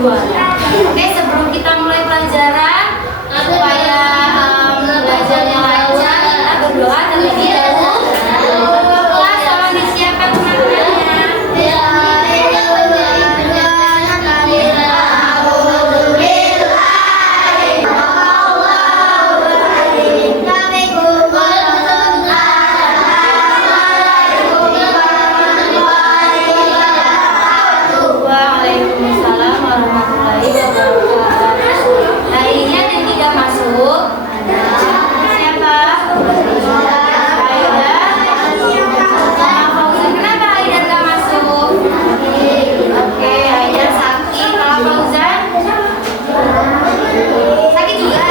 jualan. Oke, sebelum kita mulai pelajaran, supaya belajarnya lancar, kita berdoa terlebih dahulu. Kelas tolong disiapkan teman-temannya. Waalaikumsalam warahmatullahi wabarakatuh. Hari ini ada yang tidak masuk. Siapa? Aida. Sama Fauzan. Kenapa Aida nggak masuk? Oke, Aida sakit. Kalau Fauzan? Sakit juga.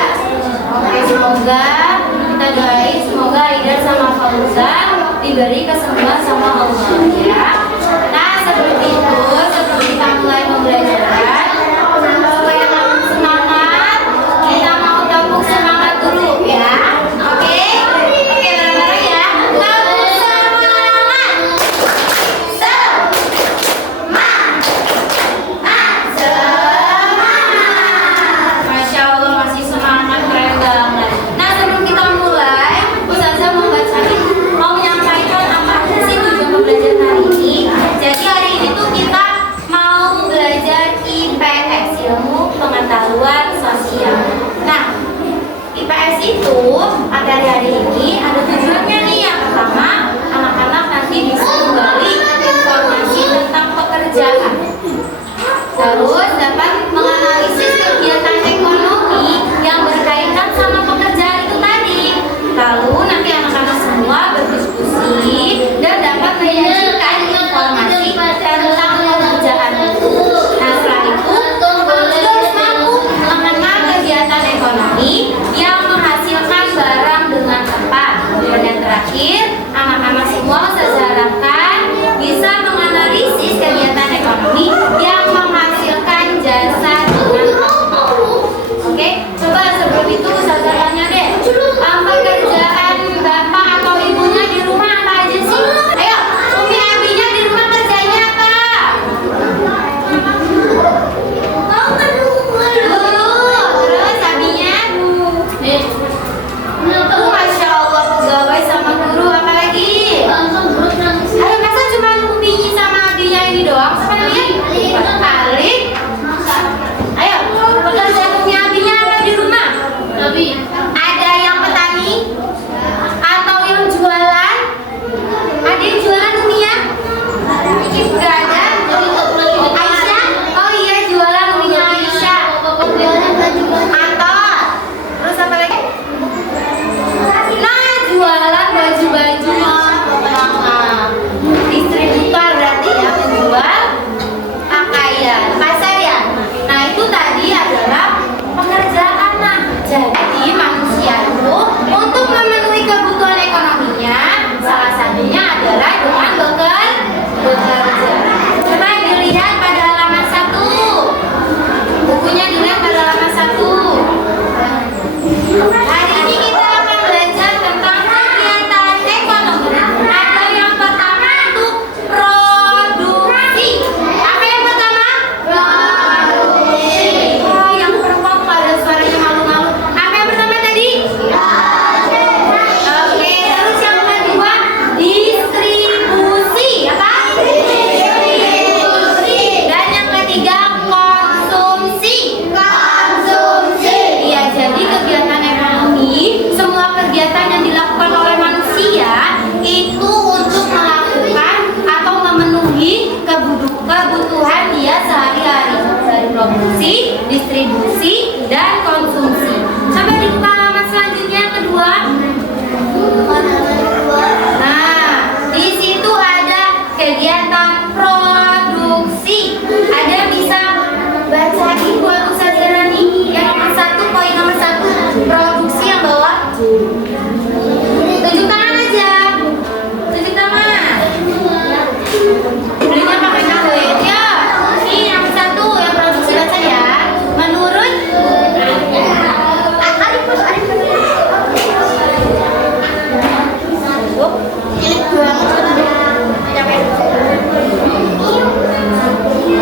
Oke, semoga kita doain semoga Aida sama Fauzan diberi kesembuhan sama Allah ya. Nah, seperti itu, sebelum kita mulai pembelajaran, supaya kamu semangat, kita mau tabung semangat dulu ya. Oke, bareng-bareng ya. Tabung semangat. Semangat. Masya Allah, masih semangat, keren banget. Nah, sebelum kita mulai, Ustazah mau menyampaikan apa aja sih tujuan pembelajaran hari ini. Jadi hari ini tuh kita mau belajar IPS, ilmu pengetahuan sosial. Nah, IPS itu materi hari ini ada tujuannya nih. Yang pertama, anak-anak nanti bisa menggali informasi tentang pekerjaan. Terus dapat menganalisis kegiatan ekonomi yang berkaitan sama pekerjaan itu tadi. Lalu nanti anak-anak semua berdiskusi dan dapat menyajikan informasi tentang pekerjaan itu. Nah, setelah itu juga harus mampu mengenal kegiatan ekonomi yang menghasilkan barang dengan tepat. Dan yang terakhir, anak-anak semua saya harapkan bisa menganalisis kegiatan ekonomi yang menghasilkan jasa dengan tepat. Oke, coba sebelum itu saya tanya deh, pekerjaan bapak atau ibunya di rumah apa aja sih? Ayo, Umi Abinya di rumah kerjanya apa? Guru. Terus Abinya? Masya Allah, pegawai sama guru, apa lagi? Ayo, masa cuma Uminya sama Abinya ini doang? Siapa namanya? Alik. Ayo, pekerjaan Umi Abinya apa di rumah? Ada yang petani? Atau yang jualan? Ada yang jualan Umi ya? Gak ada? Aisyah? Oh iya, jualan Uminya Aisyah. Atau terus apa lagi? Nah, jualan baju-baju. Distributor berarti ya, menjual pakaian pasar ya. Nah, itu tadi adalah pekerjaan. Nah, jadi manusia itu untuk memenuhi kebutuhan ekonominya salah satunya adalah dengan bekerja. Coba dilihat pada halaman 1. Bukunya dilihat pada halaman 1. Hari ini kita akan belajar tentang kegiatan ekonomi. Ada yang pertama itu produksi. Apa yang pertama? Produksi. Oh, yang perempuan pada suaranya malu-malu. Apa yang pertama tadi? Oke, terus yang kedua distribusi. Apa? Distribusi. Dan yang ketiga konsumsi. Iya, jadi kegiatan ekonomi, semua kegiatan yang dilakukan oleh manusia itu untuk melakukan atau memenuhi kebutuhan dia sehari-hari dari produksi, distribusi, dan konsumsi. Coba dibuka halaman selanjutnya yang kedua. Nah, di situ ada kegiatan produksi. Ada bisa bacain buat Ustazah Rani yang nomor 1, poin nomor 1, produksi yang bawah. Tunjuk tangan aja. Tunjuk tangan. Belinya pakai duit ya. Ini yang 1 yang produksi baca ya. Menurut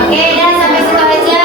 Oke, dan sampai situ aja.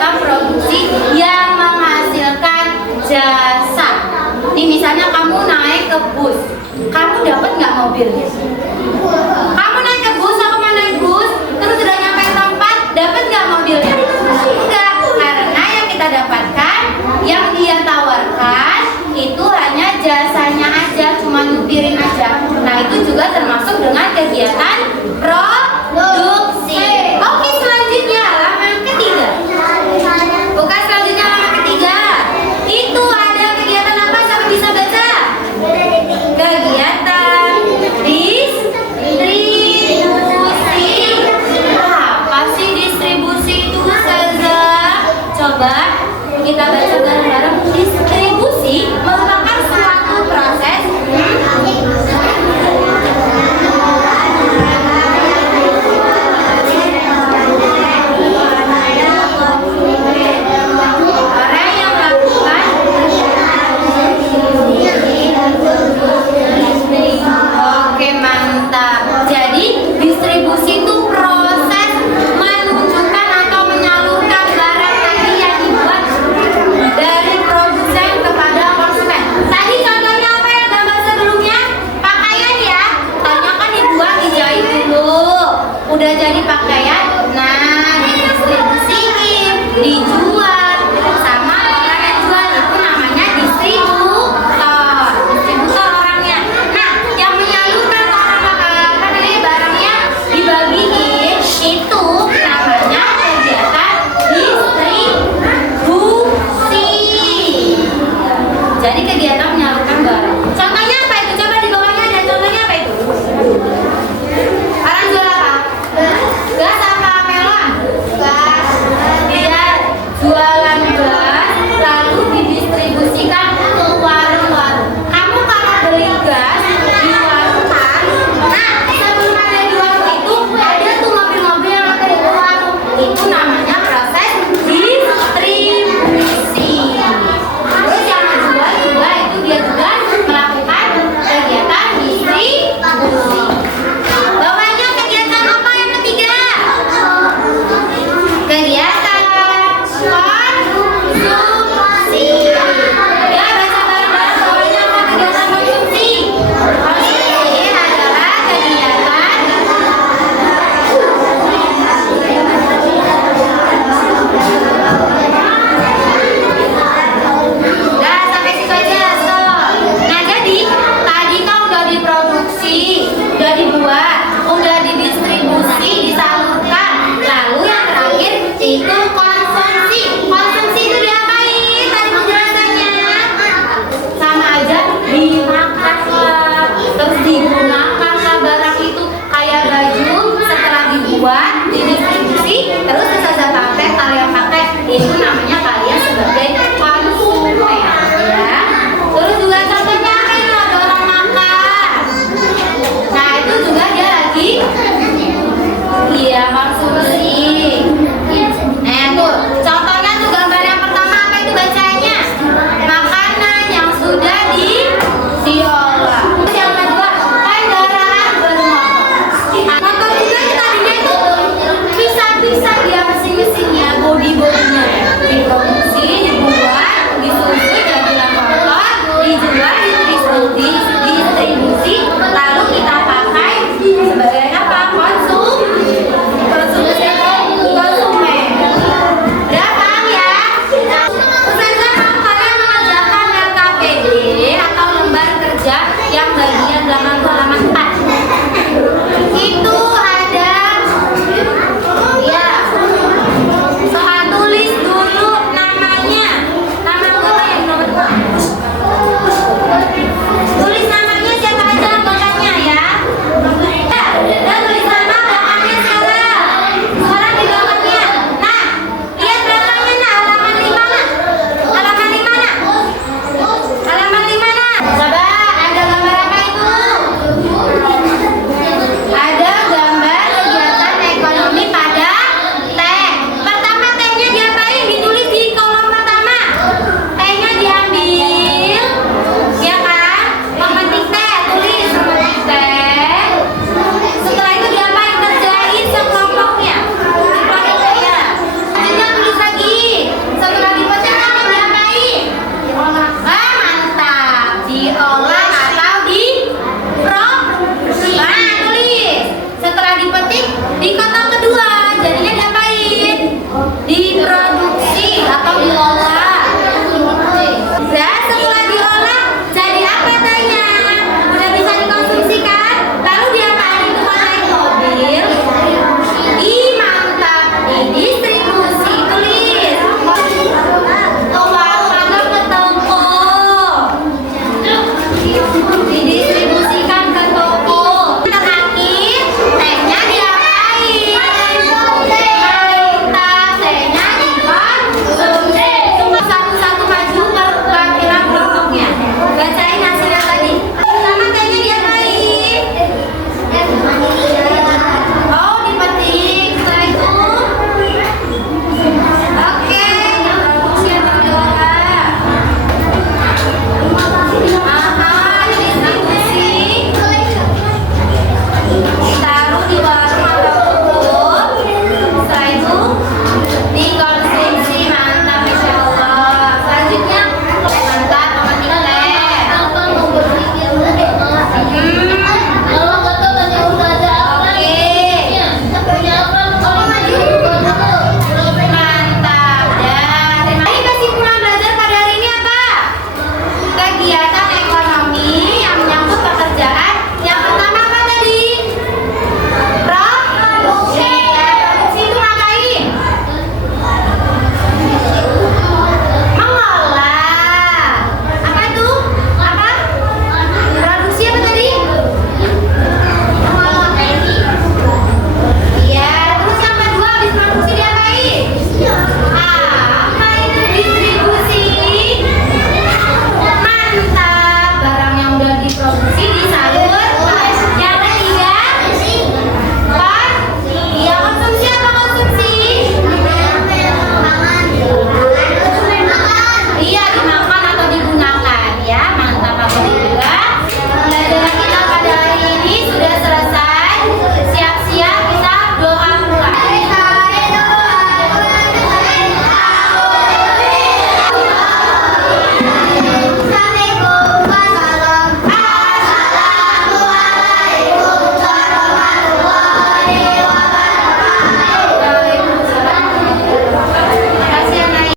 kegiatan produksi yang menghasilkan jasa. Nih misalnya kamu naik ke bus, kamu dapat nggak mobilnya? Kamu naik ke bus, aku mau naik bus, terus sudah nyampe tempat, dapat nggak mobilnya? Enggak, karena yang kita dapatkan, yang dia tawarkan itu hanya jasanya aja, cuma nyupirin aja. Nah itu juga termasuk dengan kegiatan produksi. Oke, selanjutnya halaman ketiga. Bukan selanjutnya halaman ketiga. Itu ada kegiatan apa? Siapa bisa baca? Kegiatan distribusi. Apa sih distribusi itu, Ustazah? Coba kita baca